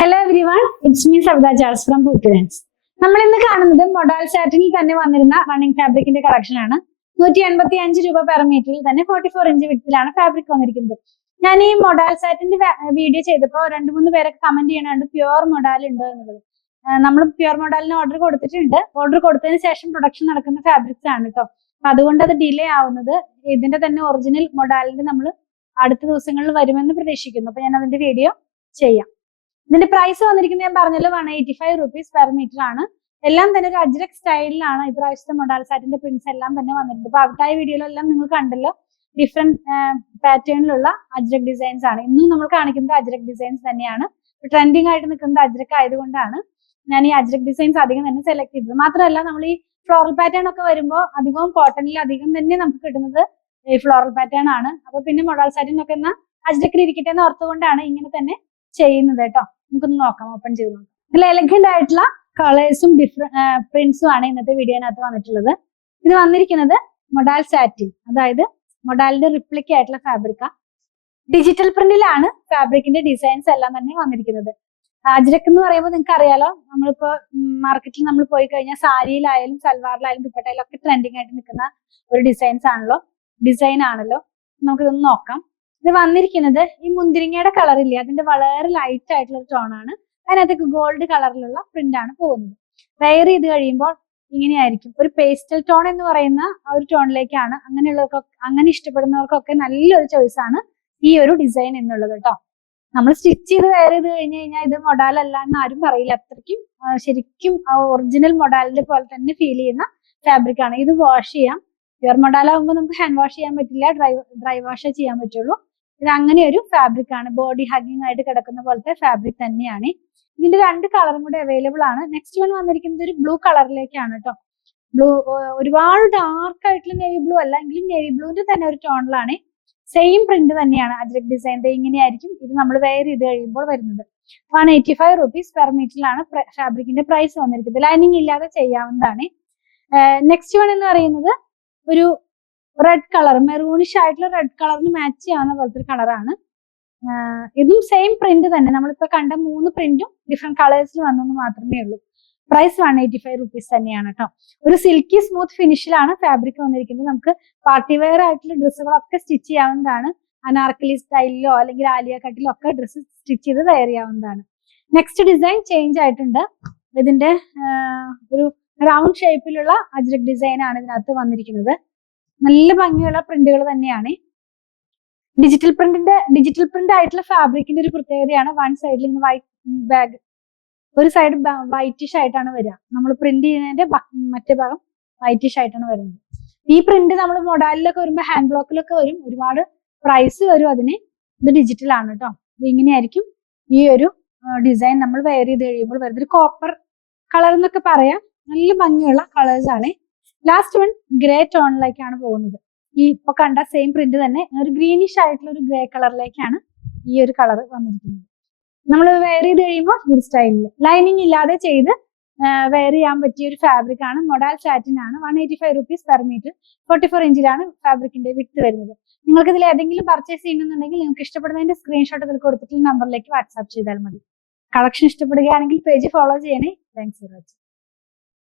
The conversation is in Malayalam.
Hello everyone, it's me Savitha Charles from പൂത്തുലൻസ്. നമ്മൾ ഇന്ന് കാണുന്നത് മൊഡാൽ സാറ്റിനിൽ തന്നെ വന്നിരുന്ന റണ്ണിങ് ഫാബ്രിക്കിന്റെ കളക്ഷൻ ആണ്. 185 രൂപ പെർ മീറ്ററിൽ തന്നെ 44 ഇഞ്ച് വിഡ്ത്തിലാണ് ഫാബ്രിക് വന്നിരിക്കുന്നത്. ഞാൻ ഈ മൊഡാൽ സാറ്റിന്റെ വീഡിയോ ചെയ്തപ്പോൾ 2-3 പേരൊക്കെ കമന്റ് ചെയ്യണുണ്ട് പ്യുവർ മൊഡാൽ ഉണ്ടോ എന്നുള്ളത്. നമ്മൾ പ്യുവർ മൊഡാലിന് ഓർഡർ കൊടുത്തിട്ടുണ്ട്. ഓർഡർ കൊടുത്തതിന് ശേഷം പ്രൊഡക്ഷൻ നടക്കുന്ന ഫാബ്രിക്സ് ആണ് കേട്ടോ. അതുകൊണ്ട് അത് ഡിലേ ആവുന്നത്. ഇതിന്റെ തന്നെ ഒറിജിനൽ മൊഡാലിന്റെ നമ്മൾ അടുത്ത ദിവസങ്ങളിൽ വരുമെന്ന് പ്രതീക്ഷിക്കുന്നു. അപ്പൊ ഞാൻ അതിന്റെ വീഡിയോ ചെയ്യാം. ഇതിന്റെ പ്രൈസ് വന്നിരിക്കുന്നത് ഞാൻ പറഞ്ഞല്ലോ 185 റുപ്പീസ് പെർ മീറ്റർ ആണ്. എല്ലാം തന്നെ ഒരു അജ്രക് സ്റ്റൈലിലാണ് ഈ പ്രാവശ്യത്തെ മൊഡാൽ സാറ്റിന്റെ പ്രിന്റ്സ് എല്ലാം തന്നെ വന്നിട്ടുണ്ട്. അപ്പൊ ഔട്ടായ വീഡിയോയിലെല്ലാം നിങ്ങൾ കണ്ടല്ലോ, ഡിഫറെന്റ് പാറ്റേണിലുള്ള അജ്രക് ഡിസൈൻസ് ആണ്. ഇന്നും നമ്മൾ കാണിക്കുന്നത് അജ്രക് ഡിസൈൻസ് തന്നെയാണ്. ട്രെൻഡിങ് ആയിട്ട് നിൽക്കുന്നത് അജ്രക് ആയതുകൊണ്ടാണ് ഞാൻ ഈ അജ്രക് ഡിസൈൻസ് അധികം തന്നെ സെലക്ട് ചെയ്തത്. മാത്രമല്ല, നമ്മൾ ഈ ഫ്ലോറൽ പാറ്റേൺ ഒക്കെ വരുമ്പോൾ അധികവും കോട്ടണിൽ അധികം തന്നെ നമുക്ക് കിട്ടുന്നത് ഈ ഫ്ലോറൽ പാറ്റേൺ ആണ്. അപ്പൊ പിന്നെ മൊഡാൽ സാറ്റിനൊക്കെ എന്നാൽ അജ്രക്കിൽ ഇരിക്കട്ടെ എന്ന് ഓർത്തുകൊണ്ടാണ് ഇങ്ങനെ തന്നെ ചെയ്യുന്നത് കേട്ടോ. നമുക്കൊന്ന് നോക്കാം, ഓപ്പൺ ചെയ്ത് നോക്കാം. ഇതിൽ എലഗന്റ് ആയിട്ടുള്ള കളേഴ്സും ഡിഫറെന്റ് പ്രിന്റ്സും ആണ് ഇന്നത്തെ വീഡിയോനകത്ത് വന്നിട്ടുള്ളത്. ഇത് വന്നിരിക്കുന്നത് മൊഡാൽ സാറ്റിൻ, അതായത് മൊഡാലിന്റെ റിപ്ലിക്ക ആയിട്ടുള്ള ഫാബ്രിക്ക. ഡിജിറ്റൽ പ്രിന്റിലാണ് ഫാബ്രിക്കിന്റെ ഡിസൈൻസ് എല്ലാം തന്നെ വന്നിരിക്കുന്നത്. അജ്രക് എന്ന് പറയുമ്പോൾ നിങ്ങൾക്ക് അറിയാലോ, നമ്മളിപ്പോ മാർക്കറ്റിൽ നമ്മൾ പോയി കഴിഞ്ഞാൽ സാരിയിലായാലും സൽവാറിലായാലും ദുപ്പട്ടയിലും ഒക്കെ ട്രെൻഡിങ് ആയിട്ട് നിൽക്കുന്ന ഒരു ഡിസൈൻ ആണല്ലോ. നമുക്കിതൊന്ന് നോക്കാം. ഇത് വന്നിരിക്കുന്നത് ഈ മുന്തിരിങ്ങയുടെ കളർ ഇല്ലേ, അതിന്റെ വളരെ ലൈറ്റ് ആയിട്ടുള്ള ഒരു ടോൺ ആണ്. അതിനകത്തേക്ക് ഗോൾഡ് കളറിലുള്ള പ്രിന്റ് ആണ് പോകുന്നത്. വെയർ ചെയ്ത് കഴിയുമ്പോൾ ഇങ്ങനെയായിരിക്കും. ഒരു പേസ്റ്റൽ ടോൺ എന്ന് പറയുന്ന ആ ഒരു ടോണിലേക്കാണ് അങ്ങനെ ഇഷ്ടപ്പെടുന്നവർക്കൊക്കെ നല്ലൊരു ചോയ്സ് ആണ് ഈ ഒരു ഡിസൈൻ എന്നുള്ളത് കേട്ടോ. നമ്മൾ സ്റ്റിച്ച് ചെയ്ത് വെയർ ചെയ്ത് കഴിഞ്ഞ് കഴിഞ്ഞാൽ ഇത് മൊഡാൽ അല്ല എന്ന് ആരും പറയില്ല. അത്രയ്ക്കും ശരിക്കും ഒറിജിനൽ മൊഡാലിന്റെ പോലെ തന്നെ ഫീൽ ചെയ്യുന്ന ഫാബ്രിക് ആണ്. ഇത് വാഷ് ചെയ്യാം. പ്യുവർ മൊഡാൽ ആകുമ്പോൾ നമുക്ക് ഹാൻഡ് വാഷ് ചെയ്യാൻ പറ്റില്ല, ഡ്രൈ വാഷേ ചെയ്യാൻ പറ്റുള്ളൂ. ഇത് അങ്ങനെ ഒരു ഫാബ്രിക് ആണ്. ബോഡി ഹഗിങ് ആയിട്ട് കിടക്കുന്ന പോലത്തെ ഫാബ്രിക് തന്നെയാണ്. ഇതിന്റെ 2 കളറും കൂടെ അവൈലബിൾ ആണ്. നെക്സ്റ്റ് വൺ വന്നിരിക്കുന്നത് ഒരു ബ്ലൂ കളറിലേക്കാണ് കേട്ടോ. ബ്ലൂ ഒരുപാട് ഡാർക്ക് ആയിട്ടുള്ള നേവി ബ്ലൂ അല്ല, എങ്കിലും നേവി ബ്ലൂവിന്റെ തന്നെ ഒരു ടോണിലാണ്. സെയിം പ്രിന്റ് തന്നെയാണ് അജ്രക് ഡിസൈൻ. ഇങ്ങനെയായിരിക്കും ഇത് നമ്മൾ വെയർ ചെയ്ത് കഴിയുമ്പോൾ വരുന്നത്. 185 റുപ്പീസ് പെർ മീറ്ററിലാണ് ഫാബ്രിക്കിന്റെ പ്രൈസ് വന്നിരിക്കുന്നത്. ലൈനിങ് ഇല്ലാതെ ചെയ്യാവുന്നതാണ്. നെക്സ്റ്റ് വൺ എന്ന് പറയുന്നത് ഒരു റെഡ് കളർ, മെറൂണിഷ് ആയിട്ടുള്ള റെഡ് കളറിന് മാച്ച് ചെയ്യാവുന്ന പോലത്തെ ഒരു കളറാണ്. ഇതും സെയിം പ്രിന്റ് തന്നെ. നമ്മളിപ്പോ കണ്ട 3 പ്രിന്റും ഡിഫറെന്റ് കളേഴ്സിൽ വന്നെന്ന് മാത്രമേ ഉള്ളൂ. പ്രൈസ് 185 റുപ്പീസ് തന്നെയാണ് കേട്ടോ. ഒരു സിൽക്കി സ്മൂത്ത് ഫിനിഷിലാണ് ഫാബ്രിക് വന്നിരിക്കുന്നത്. നമുക്ക് പാർട്ടി വെയർ ആയിട്ടുള്ള ഡ്രസ്സുകളൊക്കെ സ്റ്റിച്ച് ചെയ്യാവുന്നതാണ്. അനാർക്കലി സ്റ്റൈലിലോ അല്ലെങ്കിൽ ആലിയ കട്ടിലോ ഒക്കെ ഡ്രസ്സ് സ്റ്റിച്ച് ചെയ്ത് വെയർ ചെയ്യാവുന്നതാണ്. നെക്സ്റ്റ് ഡിസൈൻ ചേഞ്ച് ആയിട്ടുണ്ട്. ഇതിന്റെ ഒരു റൗണ്ട് ഷേപ്പിലുള്ള അജ്രക് ഡിസൈൻ ആണ് ഇതിനകത്ത് വന്നിരിക്കുന്നത്. നല്ല ഭംഗിയുള്ള പ്രിന്റുകൾ തന്നെയാണ്. ഡിജിറ്റൽ പ്രിന്റ് ആയിട്ടുള്ള ഫാബ്രിക്കിന്റെ ഒരു പ്രത്യേകതയാണ് വൺ സൈഡിൽ ഇങ്ങനെ വൈറ്റ് ബാഗ്, ഒരു സൈഡ് വൈറ്റിഷ് ആയിട്ടാണ് വരിക. നമ്മൾ പ്രിന്റ് ചെയ്യുന്നതിന്റെ മറ്റേ ഭാഗം വൈറ്റിഷ് ആയിട്ടാണ് വരുന്നത്. ഈ പ്രിന്റ് നമ്മൾ മൊഡാലിലൊക്കെ വരുമ്പോൾ ഹാൻഡ് ബ്ലോക്കിലൊക്കെ വരും, ഒരുപാട് പ്രൈസ് വരും അതിന്. ഇത് ഡിജിറ്റൽ ആണ് കേട്ടോ. ഇത് ഇങ്ങനെയായിരിക്കും ഈ ഒരു ഡിസൈൻ നമ്മൾ വെയർ ചെയ്ത് കഴിയുമ്പോൾ വരുന്നത്. ഒരു കോപ്പർ കളർ എന്നൊക്കെ പറയാം. നല്ല ഭംഗിയുള്ള കളേഴ്സ് ആണ്. ലാസ്റ്റ് വൺ ഗ്രേ ടോണിലേക്കാണ് പോകുന്നത്. ഈ ഇപ്പൊ കണ്ട സെയിം പ്രിന്റ് തന്നെ ഒരു ഗ്രീനിഷ് ആയിട്ടുള്ള ഒരു ഗ്രേ കളറിലേക്കാണ് ഈ ഒരു കളർ വന്നിരിക്കുന്നത്. നമ്മൾ വെയർ ചെയ്ത് കഴിയുമ്പോൾ ഈ സ്റ്റൈലിൽ ലൈനിങ് ഇല്ലാതെ ചെയ്ത് വെയർ ചെയ്യാൻ പറ്റിയ ഒരു ഫാബ്രിക് ആണ്. മൊഡാൽ സാറ്റിൻ ആണ്. 185 റുപ്പീസ് പെർ മീറ്റർ. 44 ഇഞ്ചിലാണ് ഫാബ്രിക്കിന്റെ വിഡ്ത് വരുന്നത്. നിങ്ങൾക്ക് ഇതിൽ ഏതെങ്കിലും പർച്ചേസ് ചെയ്യണമെന്നുണ്ടെങ്കിൽ നിങ്ങൾക്ക് ഇഷ്ടപ്പെടുന്നതിന്റെ സ്ക്രീൻഷോട്ട് ഇതിൽ കൊടുത്തിട്ടുള്ള നമ്പറിലേക്ക് വാട്സാപ്പ് ചെയ്താൽ മതി. കളക്ഷൻ ഇഷ്ടപ്പെടുകയാണെങ്കിൽ പേജ് ഫോളോ ചെയ്യണേ. Thanks for watching.